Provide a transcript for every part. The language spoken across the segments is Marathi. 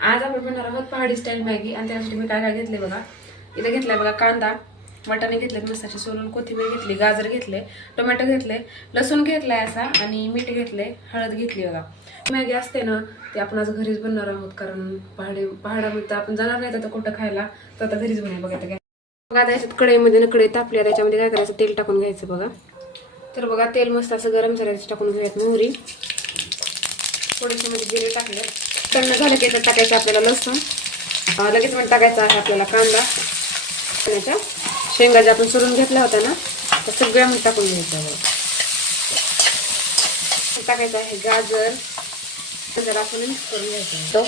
आज आपण बनवणार आहोत पहाडी स्टाईल मॅगी आणि त्यासाठी मी काय काय घेतले बघा. इथे घेतलाय बघा कांदा, वाटाणे घेतले मसाचे सोलून, कोथिंबीर घेतली, गाजर घेतले, टोमॅटो घेतले, लसूण घेतलाय असा आणि मीठ घेतले, हळद घेतली बघा. मॅगी असते ना ते आपण आज घरीच बनवणार आहोत कारण पहाडामध्ये आपण जाणार नाही तर कुठं खायला, तर आता घरीच बनवूया बघा. बघा आता याच्यात कढईमध्ये कढई तापली, त्याच्यामध्ये काय करायचं तेल टाकून घ्यायचं बघा. तर बघा तेल मस्त असं गरम झालं टाकून घेऊयात मोहरी, थोडेसे मध्ये जिरे टाकले. तळण झालं की याच्यात टाकायचं आपल्याला लसूण, लगेच मध्ये टाकायचा आहे आपल्याला कांदा, शेंगा ज्या आपण सोलून घेतल्या होत्या ना त्या सगळ्या मध्ये टाकून घ्यायच्या. टाकायचं आहे गाजर, जरा आपण मिक्स करून घ्यायचं.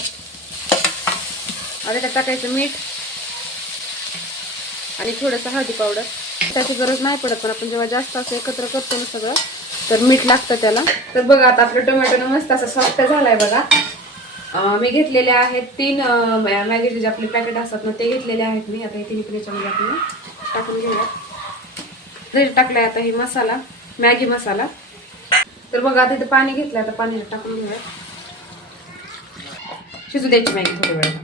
आता त्यात टाकायचं मीठ आणि थोडंसं हळदी पावडर. त्याची गरज नाही पडत पण आपण जेव्हा जास्त असं एकत्र करतो ना सगळं तर मीठ लागतं त्याला. तर बघा आता आपलं टोमॅटो मस्त असं सॉफ्ट झालाय बघा. मी घेतलेले आहेत 3 मॅगीचे जे आपले पॅकेट असतात ना ते घेतलेले आहेत मी. आता हे 3 याच्यामध्ये आपण टाकून घेऊया. जरी टाकलाय आता हे मसाला, मॅगी मसाला. तर बघा आता इथं पाणी घेतलं, आता पाणी टाकून घेऊया. शिजू द्यायची मॅगी थोडी वेळ.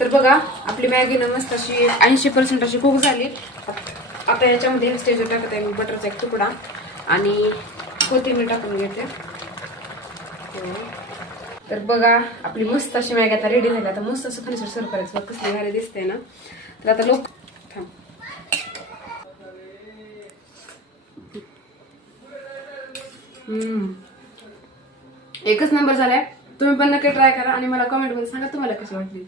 तर बघा आपली मॅगी ना मस्त अशी 80% अशी कुक झाली. आता याच्यामध्ये स्टेजवर टाकत आहे मी बटरचा एक तुकडा आणि कोथिंबीर टाकून घेते. तर बघा आपली मस्त अशी मॅगी आता रेडी झाली. आता मस्त असं खाली सर्व करायचं. कसली भारी दिसते ना. तर आता लोक एकच नंबर झालाय. तुम्ही पण नक्की ट्राय करा आणि मला कमेंट मध्ये सांगा तुम्हाला कशी वाटली.